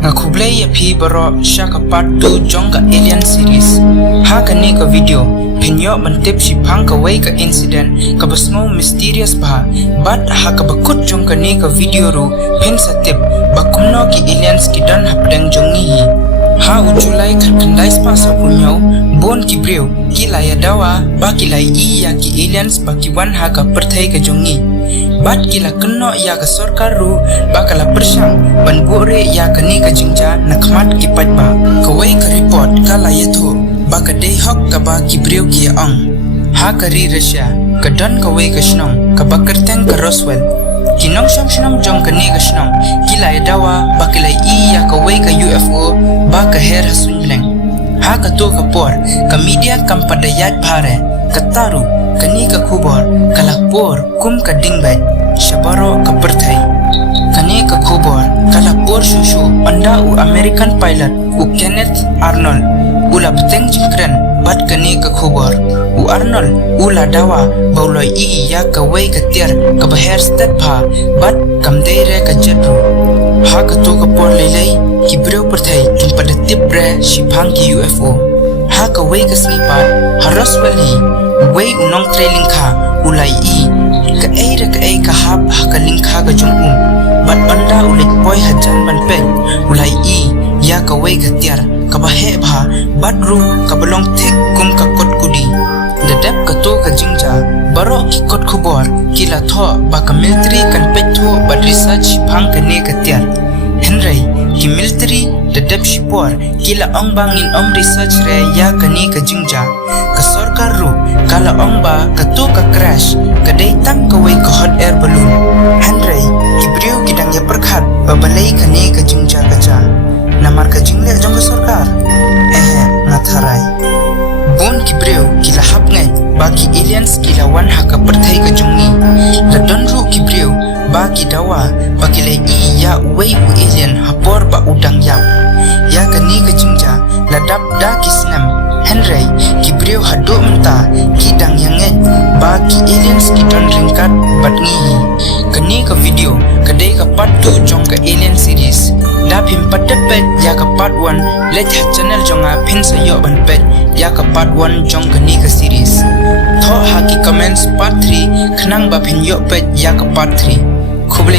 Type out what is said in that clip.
Ngakublay yapi baroh Haka part 2 Jong ka alien series. Haka ni ka video pinyo bantip shiphang kawei ka incident ka basmo mysterious bah. But haka bakut Jong ka ni ka video ru pin sa tip bakumno ki aliens ki dan hapdeng jongi. Ha ujulai kadei spa sa punyo bon ki briew ki laya dawa ba ki lai iya ki aliens ba ki wan haka Pyrthei ka jongi. Bat kila keno ya ke sorkar ru bakala persang ban bore ya ke ni ke jingjia nakmat ki patba kawei ke report kala yatho bakadei hok kaba ki briew ki ang ha kari Russia ke don kawei ke shnong ke bakerteng ke Roswell kinong shnong Jong ke ni ke shnong kila ya dawa bakilai i ya kawei ke UFO ba ke her hasun bleng ha ke to ke por ke media kampadayat bhare ke taru kani ka khubor kalakpor kum ka dingbet shabaro ka Pyrthei kani ka khubor kalakpor shushu anda u American pilot u Kenneth Arnold ula peteng kren bat kani ka khubor u Arnold ula dawa bauloi i ya kawei ka tiar ka baher stat pha bat kamdei re ka jetru ha ka to ka por lelei ki briew Pyrthei kin pada tip re shiphang ki UFO ha kawei ka snipat Roswell hi wei unong trailing kha ulai i ka ei ka hap ka link kha ka jong bat anda ulik poi hajan ban pet ulai i ya ka wei ka tiar ka ba he bha bat ru ka belong thik kum ka kot kudi the dep ka to ka jingjia baroh ki kot khubor kila tho ba ka military kan pet tho bat research phang ka ne ka tiar henrei ki military the dep shipor kila ong bangin research re ya ka ni ka jingjia ka sorkar ru kala ong ba ka to ka crash kadei tak kawei ka hot air balloon henrei ki briew ki dang ya perkhat babalai ka ni ka jingjia ka ja namar ka jingle jong ka sorkar ngatharai bon ki briew kila hap ngai ba ki aliens kila wan haka Pyrthei ka jongi la don ru ki briew ba ki dawa ba ki lai i ya wei u alien hapor ba udang yap ya ka ni ka jingjia la dap da ki snam henrei ki briew hado menta ki dang yanget ba ki aliens ki don Ryngkat bat ngi ka ni ka video kadei ka part 2 Jong ka alien series da phim patet pet ya ka part 1 let ha channel jonga phin sa yo ban pet ya ka part 1 Jong ka ni ka series tho ha ki comments part 3 khnang ba phin yo pet ya ka part 3 khubli